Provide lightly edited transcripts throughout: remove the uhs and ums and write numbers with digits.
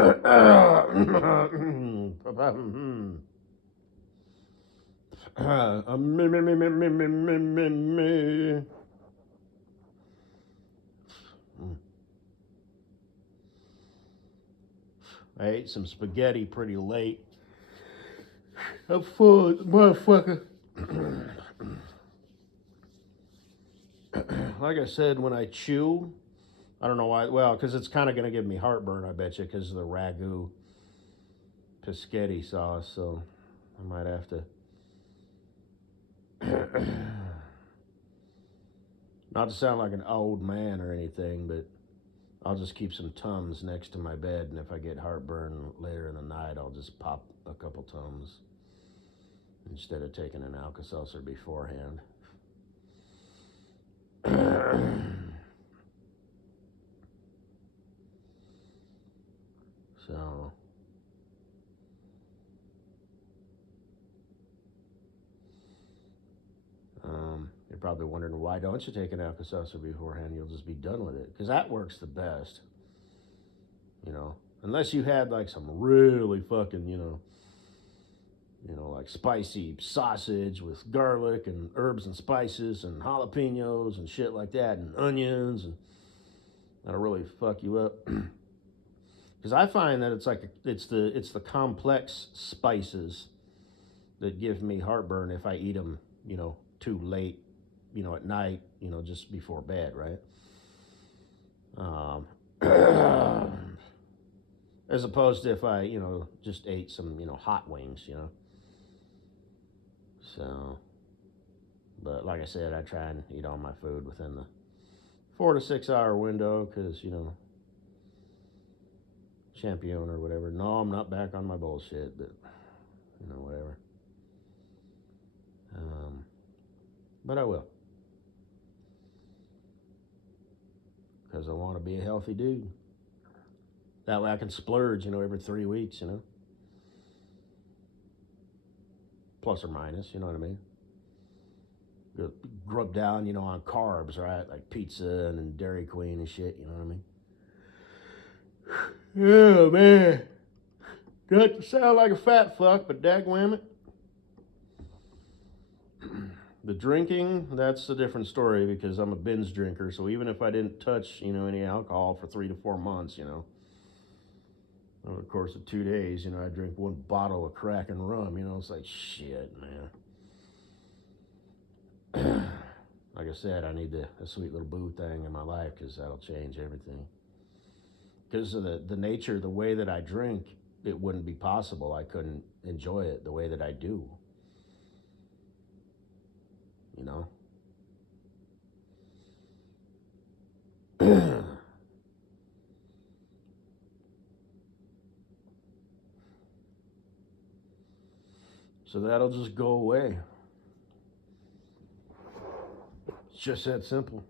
Me. I ate some spaghetti pretty late. I'm full, motherfucker. Like I said, when I chew, I don't know why. Well, because it's kind of going to give me heartburn, I bet you, because of the ragu pescetti sauce. So I might have to. Not to sound like an old man or anything, but I'll just keep some Tums next to my bed, and if I get heartburn later in the night, I'll just pop a couple Tums instead of taking an Alka-Seltzer beforehand. So, you're probably wondering, why don't you take an Alka-Seltzer beforehand? You'll just be done with it, because that works the best, you know. Unless you had like some really fucking, like spicy sausage with garlic and herbs and spices and jalapenos and shit like that, and onions, and that'll really fuck you up. Because I find that it's the complex spices that give me heartburn if I eat them, too late, at night, just before bed, right? As opposed to if I, just ate some, hot wings, So, but like I said, I try and eat all my food within the 4 to 6 hour window because, champion or whatever. No, I'm not back on my bullshit, but, whatever. But I will. Because I want to be a healthy dude. That way I can splurge, every 3 weeks, Plus or minus, you know what I mean? Grub down, on carbs, right? Like pizza and Dairy Queen and shit, you know what I mean? Yeah, man. Got to sound like a fat fuck, but dagwam it. The drinking, that's a different story because I'm a binge drinker. So even if I didn't touch, any alcohol for 3 to 4 months, over the course of 2 days, I drink 1 bottle of crack and rum. It's like shit, man. Like I said, I need a sweet little boo thing in my life because that'll change everything. Because of the nature, the way that I drink, it wouldn't be possible. I couldn't enjoy it the way that I do. So that'll just go away. It's just that simple.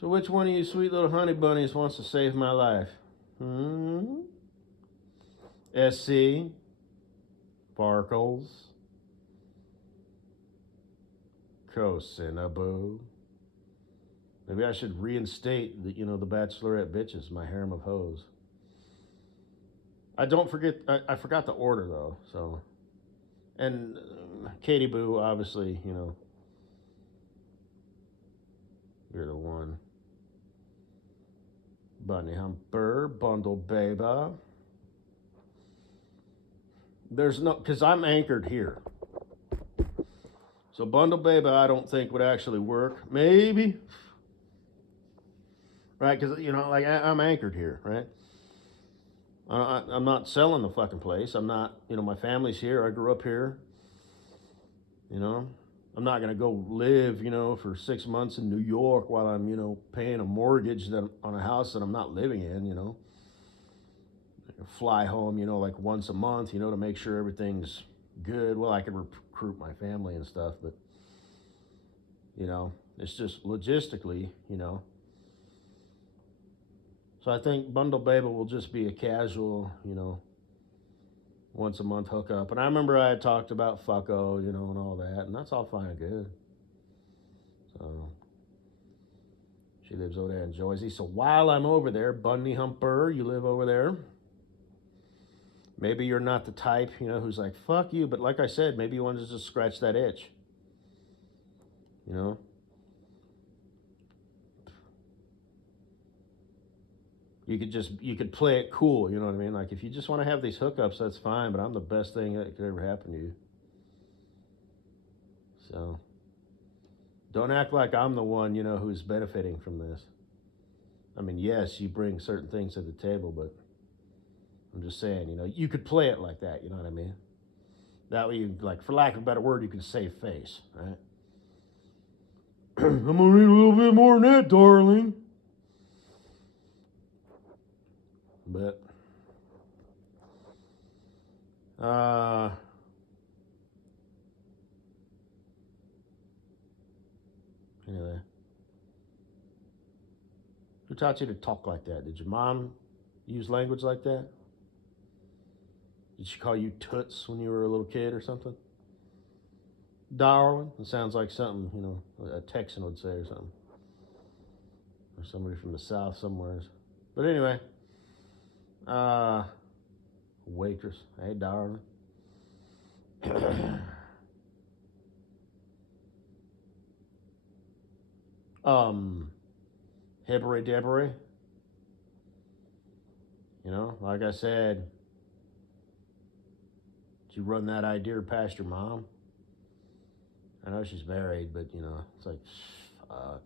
So which one of you sweet little honey bunnies wants to save my life? SC? Sparkles? Cocinabo? Maybe I should reinstate the Bachelorette bitches, my harem of hoes. I forgot the order though, so. And Katie Boo, obviously, you're the one. Bunny Humper, Bundle Baby. There's no, because I'm anchored here. So Bundle Baby, I don't think would actually work. Maybe. Right, because, I'm anchored here, right? I'm not selling the fucking place. I'm not, my family's here. I grew up here. I'm not going to go live, for 6 months in New York while I'm, paying a mortgage on a house that I'm not living in, Fly home, like once a month, to make sure everything's good. Well, I could recruit my family and stuff, but, it's just logistically, So I think Bundle Baby will just be a casual, once a month hookup. And I remember I had talked about fucko, and all that, and that's all fine and good. So She lives over there in Jersey. So while I'm over there, Bundy Humper, you live over there. Maybe you're not the type, who's like, fuck you. But like I said, maybe you want to just scratch that itch. You could play it cool, you know what I mean? Like, if you just want to have these hookups, that's fine, but I'm the best thing that could ever happen to you. So, don't act like I'm the one, who's benefiting from this. I mean, yes, you bring certain things to the table, but I'm just saying, you could play it like that, you know what I mean? That way, like, for lack of a better word, you can save face, right? I'm gonna need a little bit more than that, darling. But, anyway. Who taught you to talk like that? Did your mom use language like that? Did she call you toots when you were a little kid or something? Darling? It sounds like something, a Texan would say or something. Or somebody from the South somewhere. But anyway, waitress. Hey, darling. Hibbery dibbery. Like I said, did you run that idea past your mom? I know she's married, but it's like, fuck,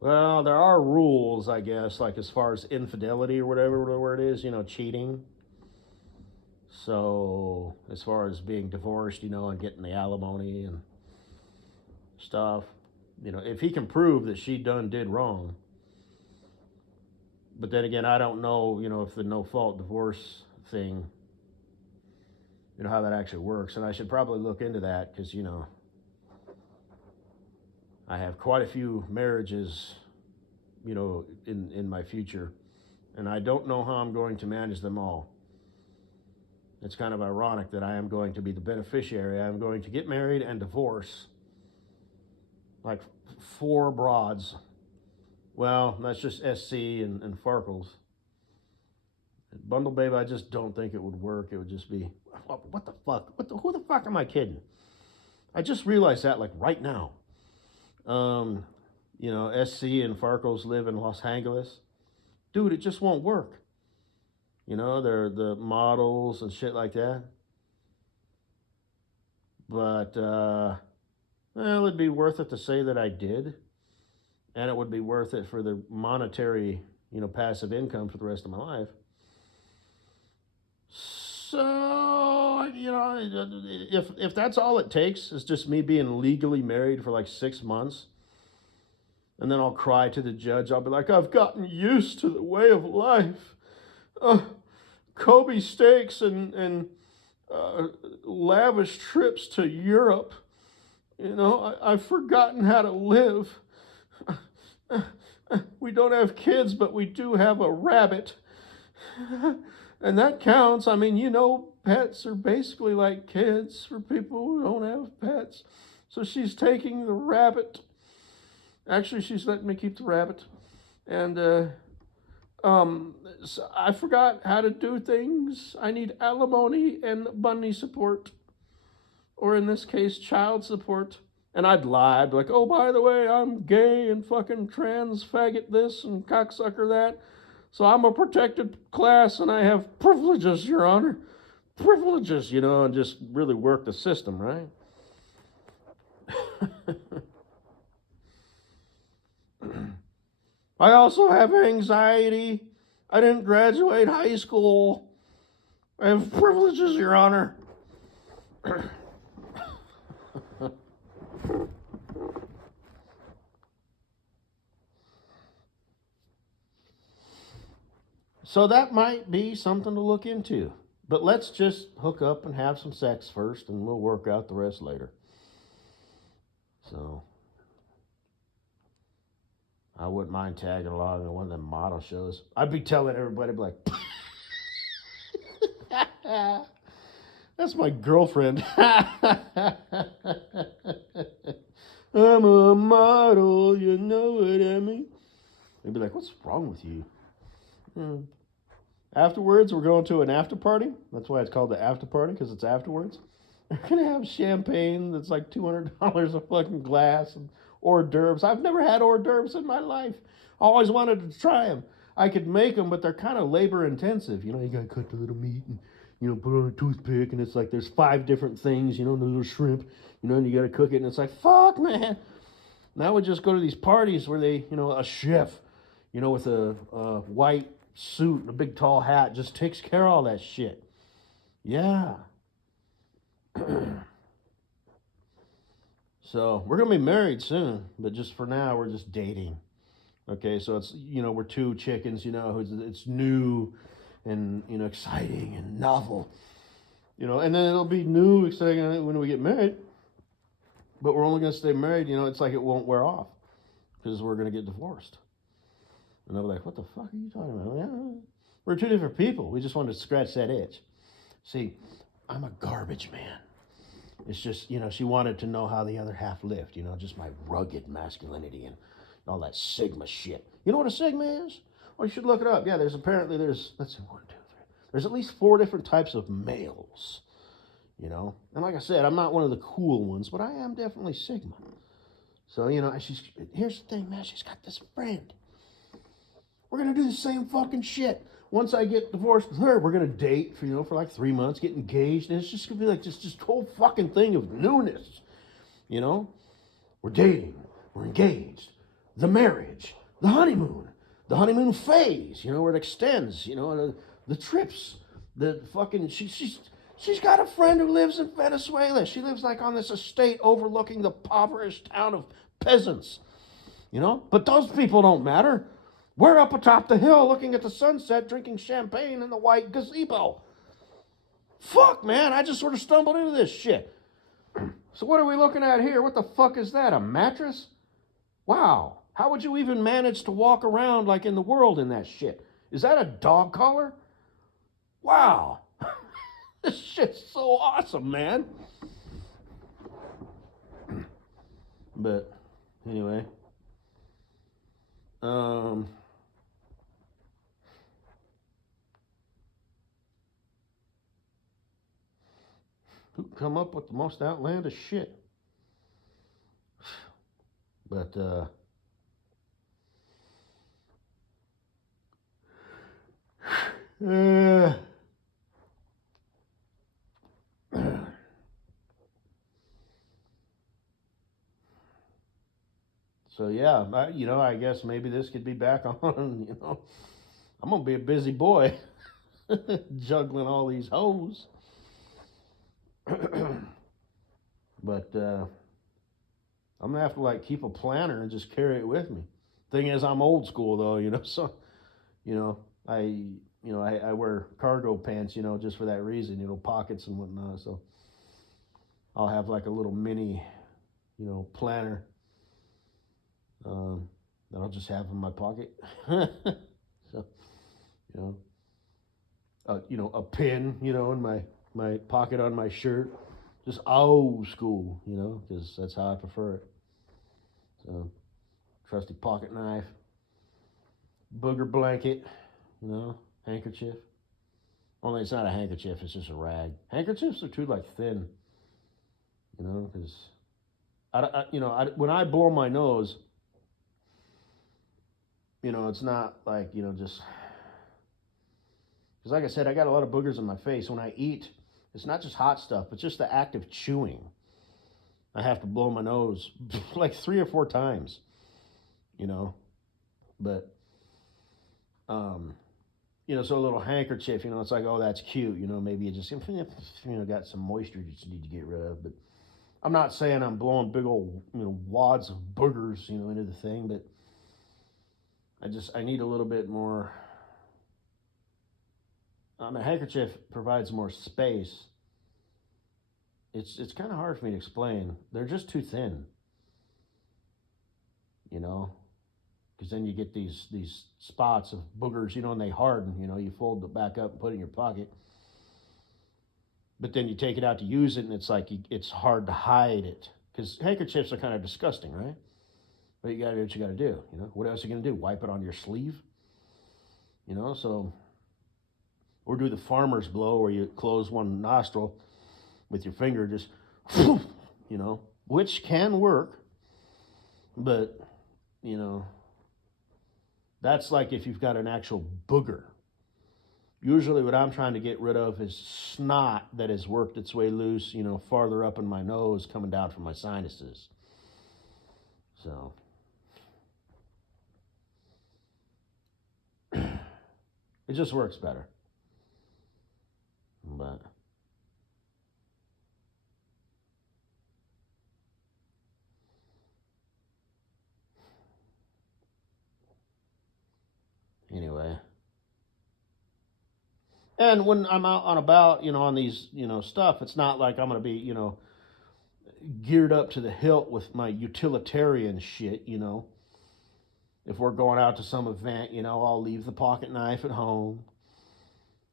Well, there are rules, I guess, like as far as infidelity or whatever the word is, cheating. So, as far as being divorced, and getting the alimony and stuff, if he can prove that she did wrong. But then again, I don't know, if the no-fault divorce thing, how that actually works. And I should probably look into that because, I have quite a few marriages, in my future. And I don't know how I'm going to manage them all. It's kind of ironic that I am going to be the beneficiary. I'm going to get married and divorce like 4 broads. Well, that's just SC and Farkles. Bundle Babe, I just don't think it would work. It would just be, what the fuck? Who the fuck am I kidding? I just realized that like right now. SC and Farkles live in Los Angeles. Dude, it just won't work. They're the models and shit like that. But, well, it'd be worth it to say that I did. And it would be worth it for the monetary, passive income for the rest of my life. So, if that's all it takes is just me being legally married for like 6 months, and then I'll cry to the judge. I'll be like, I've gotten used to the way of life. Kobe steaks and lavish trips to Europe. I've forgotten how to live. We don't have kids, but we do have a rabbit. And that counts. I mean, pets are basically like kids for people who don't have pets. So she's taking the rabbit. Actually, she's letting me keep the rabbit. And so I forgot how to do things. I need alimony and bunny support. Or in this case, child support. And I'd lie. I'd be like, oh, by the way, I'm gay and fucking trans faggot this and cocksucker that. So I'm a protected class and I have privileges, Your Honor. Privileges, and just really work the system, right? I also have anxiety. I didn't graduate high school. I have privileges, Your Honor. So that might be something to look into. But let's just hook up and have some sex first, and we'll work out the rest later. So I wouldn't mind tagging along in one of them model shows. I'd be telling everybody, like, That's my girlfriend. I'm a model, you know what I mean? They'd be like, what's wrong with you? Hmm. Afterwards, we're going to an after party. That's why it's called the after party, because it's afterwards. They're going to have champagne that's like $200 a fucking glass and hors d'oeuvres. I've never had hors d'oeuvres in my life. I always wanted to try them. I could make them, but they're kind of labor intensive. You know, you got to cut the little meat and, you know, put it on a toothpick, and it's like there's 5 different things, you know, the little shrimp, you know, and you got to cook it, and it's like, fuck, man. Now we just go to these parties where they, you know, a chef, you know, with a white suit and a big tall hat just takes care of all that shit. Yeah. So we're gonna be married soon, but just for now we're just dating. Okay, so it's, you know, we're two chickens, you know, it's new and, you know, exciting and novel, you know, and then it'll be new, exciting when we get married. But we're only gonna stay married, you know. It's like it won't wear off because we're gonna get divorced. And they'll be like, "What the fuck are you talking about?" Yeah, we're two different people. We just wanted to scratch that itch. See, I'm a garbage man. It's just, you know, she wanted to know how the other half lived, you know, just my rugged masculinity and all that Sigma shit. You know what a Sigma is? Well, you should look it up. Yeah, let's see, 1, 2, 3. There's at least 4 different types of males, you know. And like I said, I'm not one of the cool ones, but I am definitely Sigma. So, you know, here's the thing, man. She's got this friend. We're gonna do the same fucking shit. Once I get divorced with her, we're gonna date for, you know, for like 3 months, get engaged, and it's just gonna be like this whole fucking thing of newness. You know, we're dating, we're engaged, the marriage, the honeymoon phase. You know, where it extends. You know, the trips, the fucking she's got a friend who lives in Venezuela. She lives like on this estate overlooking the impoverished town of peasants. You know, but those people don't matter. We're up atop the hill looking at the sunset, drinking champagne in the white gazebo. Fuck, man, I just sort of stumbled into this shit. So what are we looking at here? What the fuck is that? A mattress? Wow. How would you even manage to walk around like in the world in that shit? Is that a dog collar? Wow. This shit's so awesome, man. But anyway. Who come up with the most outlandish shit? But so yeah, you know, I guess maybe this could be back on. You know, I'm gonna be a busy boy, juggling all these hoes. But I'm gonna have to like keep a planner and just carry it with me. Thing is, I'm old school though, you know. So, you know, I wear cargo pants, you know, just for that reason, you know, pockets and whatnot. So I'll have like a little mini, you know, planner that I'll just have in my pocket. So, you know, you know, a pin, you know, in my pocket on my shirt. Just old school, you know, because that's how I prefer it. So, trusty pocket knife, booger blanket, you know, handkerchief. Only it's not a handkerchief; it's just a rag. Handkerchiefs are too like thin, you know, because when I blow my nose, you know, it's not like, you know, just because, like I said, I got a lot of boogers in my face. When I eat, it's not just hot stuff, it's just the act of chewing. I have to blow my nose like 3 or 4 times, you know. But, you know, so a little handkerchief, you know, it's like, oh, that's cute. You know, maybe you just, you know, got some moisture you just need to get rid of. But I'm not saying I'm blowing big old, you know, wads of boogers, you know, into the thing. But I need a little bit more. A handkerchief provides more space. It's kind of hard for me to explain. They're just too thin, you know, because then you get these spots of boogers, you know, and they harden. You know, you fold it back up and put it in your pocket. But then you take it out to use it, and it's like it's hard to hide it because handkerchiefs are kind of disgusting, right? But you got to do what you got to do. What else are you gonna do? Wipe it on your sleeve? So or do the farmer's blow where you close one nostril with your finger, just which can work, but you know that's like if you've got an actual booger. Usually, what I'm trying to get rid of is snot that has worked its way loose, farther up in my nose, coming down from my sinuses. So, it just works better. But, anyway. And when I'm out on about, on these, stuff, it's not like I'm going to be, geared up to the hilt with my utilitarian shit. If we're going out to some event, I'll leave the pocket knife at home.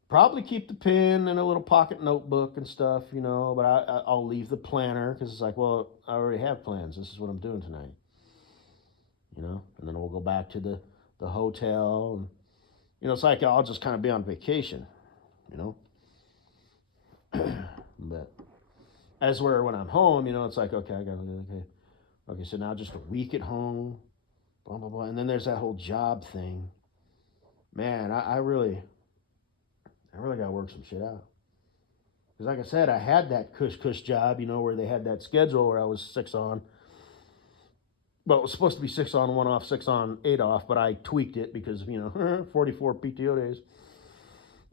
Probably keep the pen and a little pocket notebook and stuff, but I'll leave the planner because it's like, well, I already have plans. This is what I'm doing tonight, and then we'll go back to the hotel. And, it's like I'll just kind of be on vacation, you know. But as where when I'm home, it's like, okay, okay, so now just a week at home, blah, blah, blah. And then there's that whole job thing. Man, I really got to work some shit out. Because like I said, I had that cush job, where they had that schedule where I was 6 on. Well, it was supposed to be 6 on, 1 off, 6 on, 8 off, but I tweaked it because, 44 PTO days.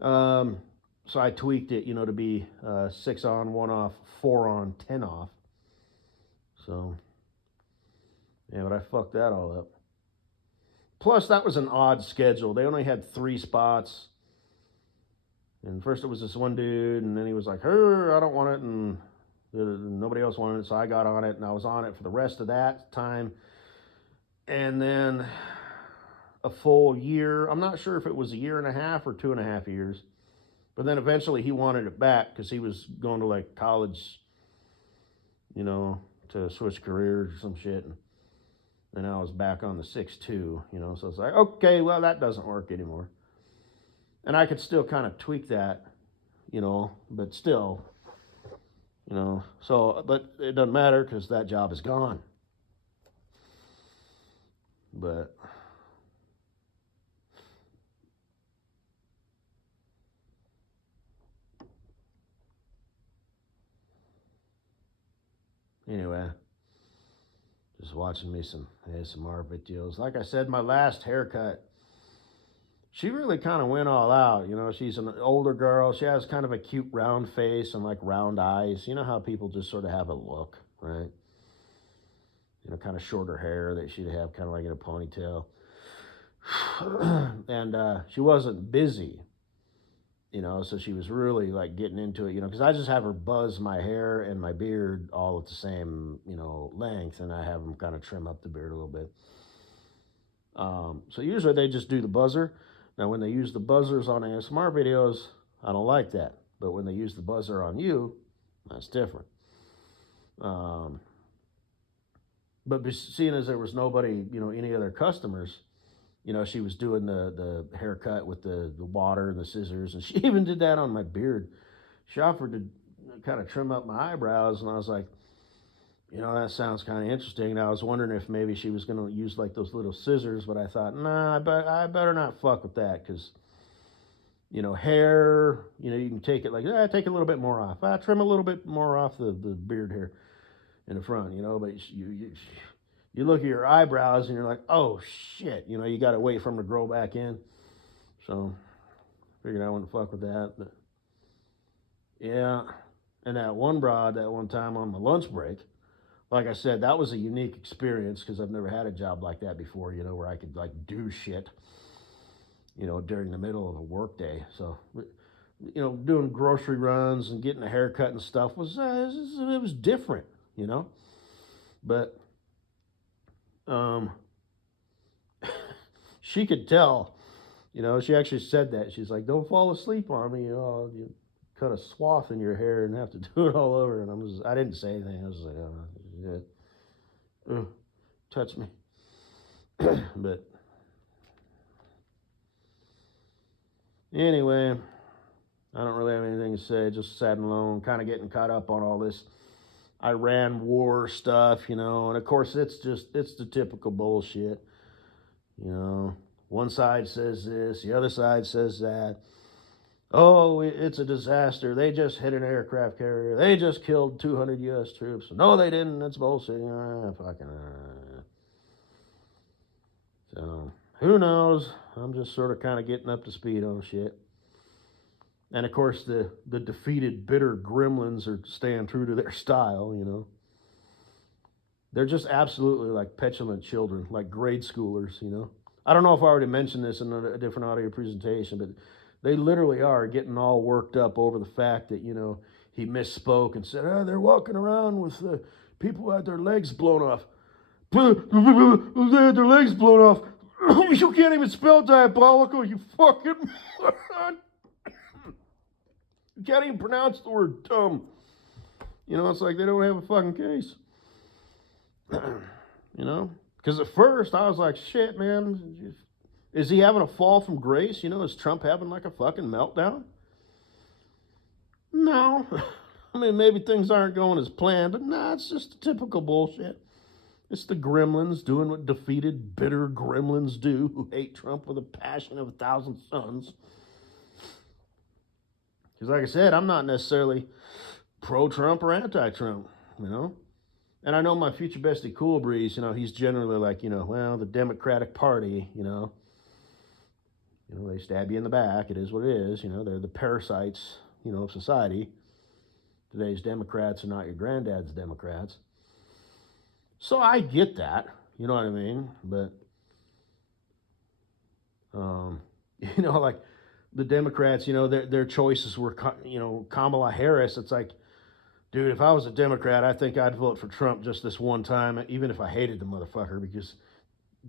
So I tweaked it, to be 6 on, 1 off, 4 on, 10 off. So, yeah, but I fucked that all up. Plus, that was an odd schedule. They only had 3 spots. And first it was this one dude, and then he was like, hey, I don't want it, and nobody else wanted it, so I got on it, and I was on it for the rest of that time. And then a full year. I'm not sure if it was a year and a half or 2.5 years. But then eventually he wanted it back because he was going to like college, to switch careers or some shit. And I was back on the 6-2, so it's like, okay, well, that doesn't work anymore. And I could still kind of tweak that, but still, so, but it doesn't matter because that job is gone. But anyway, just watching me some ASMR videos. Like I said, my last haircut, she really kind of went all out. She's an older girl. She has kind of a cute round face and like round eyes. You know how people just sort of have a look, right? Kind of shorter hair that she'd have kind of like in a ponytail. And she wasn't busy, so she was really like getting into it, because I just have her buzz my hair and my beard all at the same, length, and I have them kind of trim up the beard a little bit. So usually they just do the buzzer. Now, when they use the buzzers on ASMR videos, I don't like that. But when they use the buzzer on you, that's different. But seeing as there was nobody, any other customers, she was doing the haircut with the water and the scissors, and she even did that on my beard. She offered to kind of trim up my eyebrows, and I was like, that sounds kind of interesting. And I was wondering if maybe she was going to use like those little scissors, but I thought, nah, I better not fuck with that because, hair, you can take it like, take a little bit more off. Trim a little bit more off the beard hair in the front, but you look at your eyebrows and you're like, oh shit, you got to wait for them to grow back in. So figured I wouldn't fuck with that. But yeah, and that one broad that one time on my lunch break, like I said, that was a unique experience because I've never had a job like that before, where I could like do shit, during the middle of a work day. So, doing grocery runs and getting a haircut and stuff was it was different, but she could tell, she actually said that. She's like, don't fall asleep on me, cut a swath in your hair and have to do it all over. And I didn't say anything. I was like, oh, yeah. Touch me. But anyway, I don't really have anything to say. Just sad and alone, kind of getting caught up on all this Iran war stuff, and of course it's the typical bullshit. One side says this, the other side says that. Oh, it's a disaster. They just hit an aircraft carrier. They just killed 200 U.S. troops. No, they didn't. That's bullshit. So, who knows? I'm just sort of kind of getting up to speed on shit. And, of course, the defeated, bitter gremlins are staying true to their style, They're just absolutely like petulant children, like grade schoolers, I don't know if I already mentioned this in a different audio presentation, but they literally are getting all worked up over the fact that, he misspoke and said, they're walking around with people who had their legs blown off. They had their legs blown off. You can't even spell diabolical, you fucking moron. You can't even pronounce the word dumb. It's like they don't have a fucking case. Because at first I was like, shit, man, is he having a fall from grace? Is Trump having like a fucking meltdown? No. I mean, maybe things aren't going as planned, but nah, it's just typical bullshit. It's the gremlins doing what defeated, bitter gremlins do who hate Trump with a passion of 1,000 suns. Because like I said, I'm not necessarily pro-Trump or anti-Trump, And I know my future bestie Cool Breeze, he's generally like, well, the Democratic Party, they stab you in the back. It is what it is. They're the parasites, of society. Today's Democrats are not your granddad's Democrats. So I get that, you know what I mean? But, like the Democrats, their choices were, Kamala Harris. It's like, dude, if I was a Democrat, I think I'd vote for Trump just this one time, even if I hated the motherfucker, because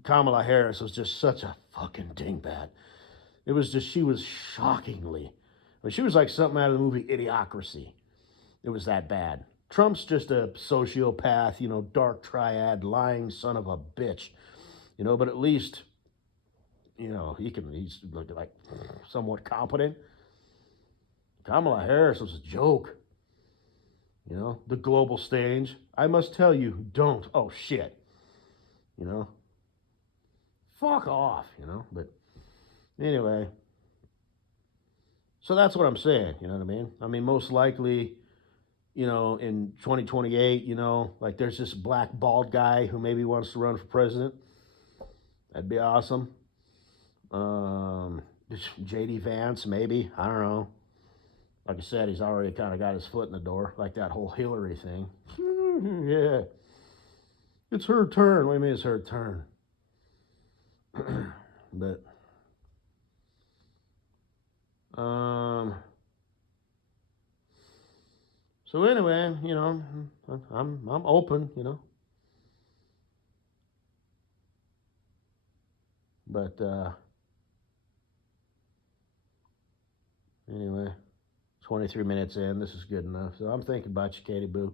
Kamala Harris was just such a fucking dingbat. It was just, she was shockingly, she was like something out of the movie Idiocracy. It was that bad. Trump's just a sociopath, dark triad, lying son of a bitch, but at least, he's like somewhat competent. Kamala Harris was a joke. The global stage. I must tell you, don't. Oh, shit. Fuck off, But anyway. So that's what I'm saying, you know what I mean? I mean, most likely, in 2028, like there's this black bald guy who maybe wants to run for president. That'd be awesome. J.D. Vance, maybe. I don't know. Like I said, he's already kind of got his foot in the door, like that whole Hillary thing. Yeah. It's her turn. What do you mean it's her turn? But, so anyway, I'm open, But, anyway. 23 minutes in, this is good enough. So I'm thinking about you, Katie Boo.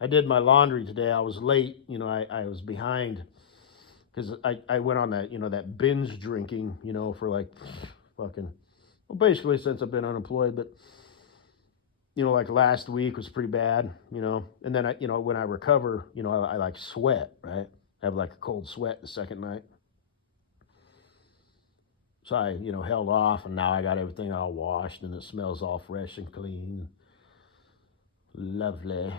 I did my laundry today. I was late. I was behind because I went on that, that binge drinking, for like fucking, well, basically since I've been unemployed. But, like last week was pretty bad, And then, when I recover, I like sweat, right? I have like a cold sweat the second night. So I, held off, and now I got everything all washed, and it smells all fresh and clean. Lovely.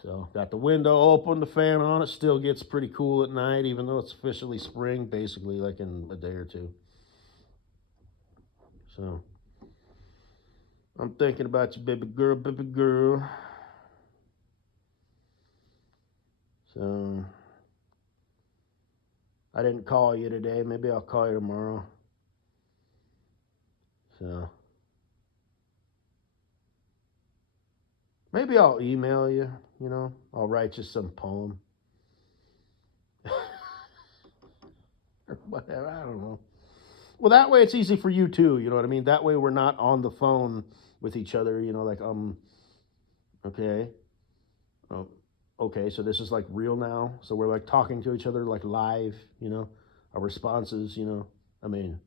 So got the window open, the fan on. It still gets pretty cool at night, even though it's officially spring, basically like in a day or two. So I'm thinking about you, baby girl, baby girl. So I didn't call you today. Maybe I'll call you tomorrow. So maybe I'll email you, I'll write you some poem. Or whatever, I don't know. Well, that way it's easy for you too, you know what I mean? That way we're not on the phone with each other, you know, like, okay, oh, okay, so this is like real now. So we're like talking to each other like live, you know, our responses, you know. I mean,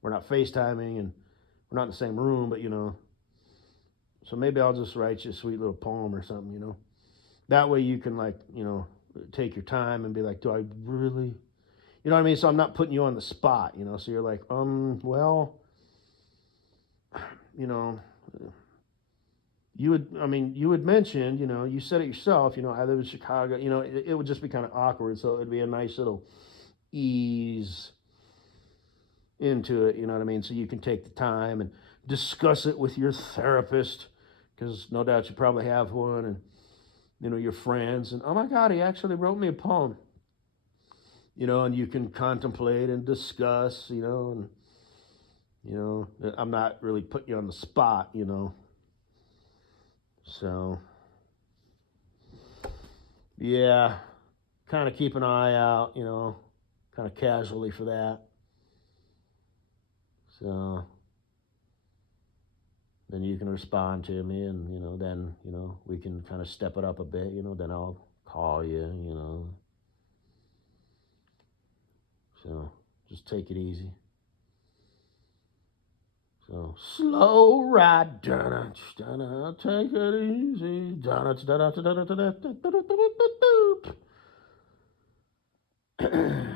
we're not FaceTiming and we're not in the same room, but, you know, so maybe I'll just write you a sweet little poem or something, you know. That way you can, like, you know, take your time and be like, do I really, you know what I mean? So I'm not putting you on the spot, you know. So you're like, well, you know, you had mentioned, you know, you said it yourself, you know, I live in Chicago, you know, it would just be kind of awkward. So it'd be a nice little ease into it, you know what I mean? So you can take the time and discuss it with your therapist, because no doubt you probably have one, and, you know, your friends, and oh my God, he actually wrote me a poem, you know, and you can contemplate and discuss, you know, and, you know, I'm not really putting you on the spot, you know. So, yeah, kind of keep an eye out, you know, kind of casually for that. So then you can respond to me, and, you know, then, you know, we can kind of step it up a bit, you know, then I'll call you, you know. So just take it easy. So slow ride, donna, donna, take it easy, donna, donna, donna, donna, donna, donna, donna, donna.